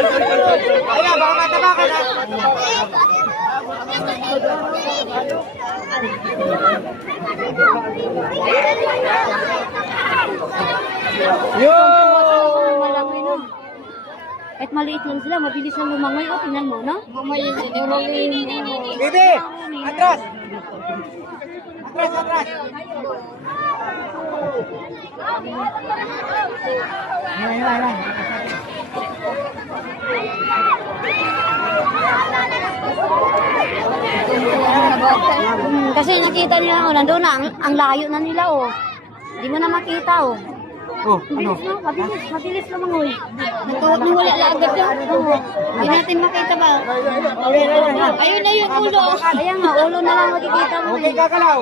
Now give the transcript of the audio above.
Ay, baka matabakan ha. Yo! Kahit maliit lang sila, mabilis na lumangoy. O, tingnan mo, no? Mamayin sila. Bibi! Atras! Atras, atras! Ayan. Kasi nakita nila, oh, nandun na, ang layo na nila, oh. Hindi mo na makita, oh. Oh, ano? Mabilis, no? Mabilis lumangoy. Nanguli lang agad yun. Oo. Hindi natin makita ba? Ayun na yung ulo. Ayan nga, ulo na lang makikita mo. Okay, kakalaw!